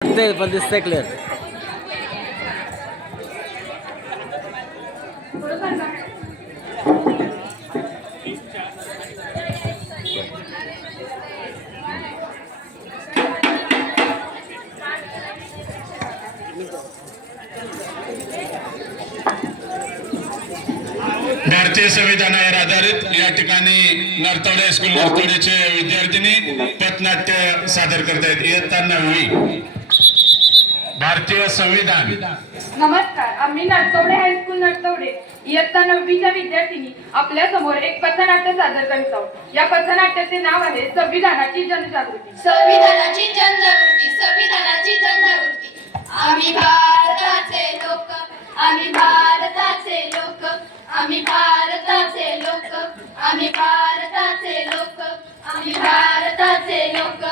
But this clear. भारतीय संविधानावर आधारित या ठिकाणी नरतवडे हायस्कूल नरतवडेचे विद्यार्थिनी पथनाट्य सादर करतायत. इयत्ता 9वी. भारतीय संविधान. नमस्कार, आम्ही नरतवडे हायस्कूल नरतवडे इयत्ता 9वीच्या विद्यार्थिनी आपल्या समोर एक पथनाट्य सादर करत आहोत. या पथनाट्याचे नाव आहे संविधानाची जनजागृती. संविधानाची जनजागृती, संविधानाची जनजागृती. आम्ही भारताचे लोक, आम्ही भारताचे लोक, आम्ही भारताचे लोक, आम्ही भारताचे लोक, आम्ही भारताचे लोक.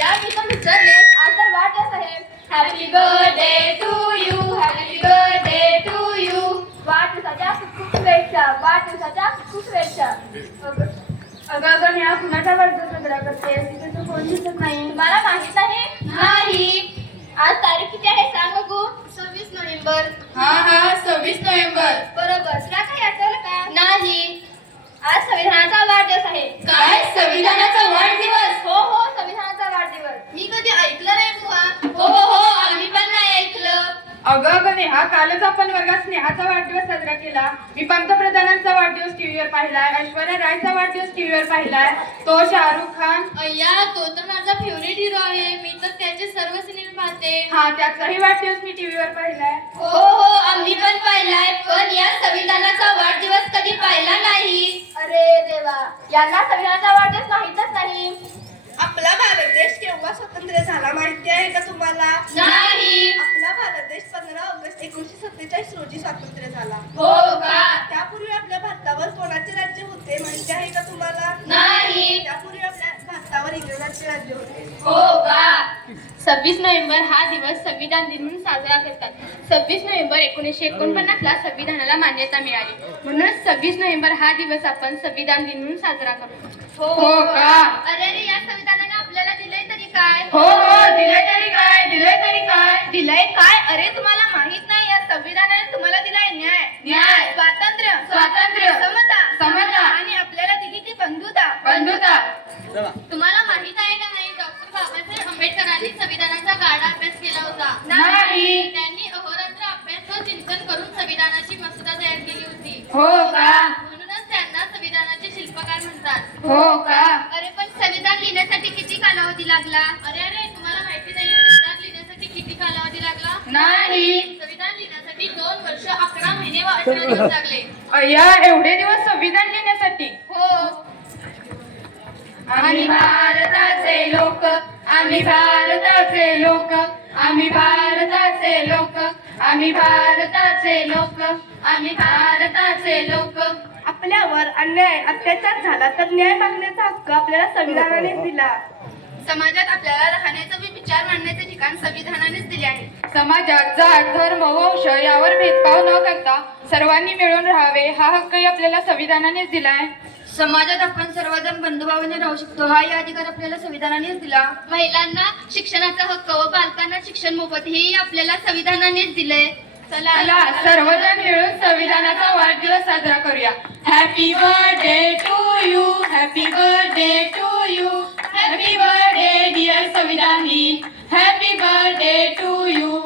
या गीत विचारले आज तर वाढदिवस आहे. Happy birthday to you, happy birthday to you. वाढदिवसाच्या खूप शुभेच्छा, वाढदिवसाच्या खूप शुभेच्छा. अगं मी कुणाचा वाढदिवस साजरा करते? तिथे तर कोण दिसत नाही. मला माहित आहे. नाही. आज तारीख किती आहे सांग बघू. 26 नोव्हेंबर. हा 26 नोव्हेंबर. बरोबर. तुला काही आठवलं का? नाही. आज संविधानाचा वाढदिवस आहे. काय? संविधानाचा वाढदिवस? हो संविधानाचा वाढदिवस. मी कधी ऐकलं नाही बुवा. हो आम्ही पण नाही ऐकलं. अगं नेहा, कालच आपण वर्गात स्नेहाचा वाढदिवस साजरा केला. मी पंतप्रधानांचा वाढदिवस टीव्हीवर पाहिलाय, ऐश्वर्या रायचा वाढदिवस टीव्हीवर पाहिलाय, तो शाहरुख खान. अय्या, तो तर माझा फेवरेट हिरो आहे. मी तर त्याचे सर्व सिनेमे पाहते. हा, त्याचाही वाढदिवस मी टीव्हीवर पाहिलाय. हो आम्ही पण पाहिलाय, पण या संविधानाचा वाढदिवस कधी पाहिला नाही. अरे देवा, यांना संविधानाचा वाढदिवस माहीतच नाही. आपला भारत देश केव्हा स्वतंत्र झाला माहिती आहे का तुम्हाला? नाही. आपला भारत देश 15 ऑगस्ट 1947 रोजी स्वातंत्र्य झाला. हो का? त्यापूर्वी आपल्या भारतावर कोणाचे राज्य होते माहिती आहे का तुम्हाला? नाही. त्यापूर्वी आपल्या भारतावर इंग्रजांचे राज्य होते. हो का? 26 नोव्हेंबर हा दिवस संविधान दिन म्हणून साजरा करतात. 26 नोव्हेंबर 1949 ला संविधानाला मान्यता मिळाली. म्हणूनच 26 नोव्हेंबर हा दिवस आपण संविधान दिन म्हणून साजरा करतो. हो का? अरे या संविधानाने आपल्याला दिलंय तरी काय? हो दिलंय तरी काय? दिलंय तरी काय? दिलंय काय? अरे तुम्हाला माहित नाही, या संविधानाने तुम्हाला दिलाय न्याय, स्वातंत्र्य, समता, आणि आपल्याला दिली ती बंधुता. तुम्हाला माहित आहे का नाही, डॉक्टर बाबासाहेब आंबेडकरांनी संविधानाचा गाढा अभ्यास केला होता. नाही. त्यांनी अहोरात्र अभ्यास व चिंतन करून संविधानाची मसुदा तयार केली होती. हो का? म्हणूनच त्यांना संविधानाचे शिल्पकार म्हणतात. हो का? अरे पण संविधान लिहिण्यासाठी किती कालावधी लागला? अरे तुम्हाला माहिती नाही संविधान लिहिण्यासाठी किती कालावधी लागला? नाही. संविधान लिहिण्यासाठी 2 वर्ष 11 महिने व 18 दिवस लागले. अय्या, एवढे दिवस संविधान लिहिण्यासाठी? हो. आम्ही भारताचे लोक, आम्ही भारताचे लोक, आम्ही भारताचे लोक, आम्ही भारताचे लोक, आम्ही भारताचे लोक. आपल्यावर अन्याय अत्याचार झाला तर न्याय मागण्याचा हक्क आपल्याला संविधानानेच दिला. समाजात आपल्याला राहण्याचं व विचार मांडण्याचे ठिकाण संविधानानेच दिले आहे. समाजात जात, धर्म, वंश यावर भेदभाव न करता सर्वांनी मिळून राहावे हा हक्कही आपल्याला संविधानानेच दिलाय. समाजात आपण सर्वजण बंधुभावाने राहू शकतो हाही अधिकार आपल्याला संविधानानेच दिला. महिलांना शिक्षणाचा हक्क व बालकांना शिक्षण मोफत हेही आपल्याला संविधानानेच दिलंय. चला सर्वजण मिळून संविधानाचा वाढदिवस साजरा करूया. Happy birthday to you, happy birthday to you, happy birthday dear संविधानी, हॅपी बर्थडे टू यू.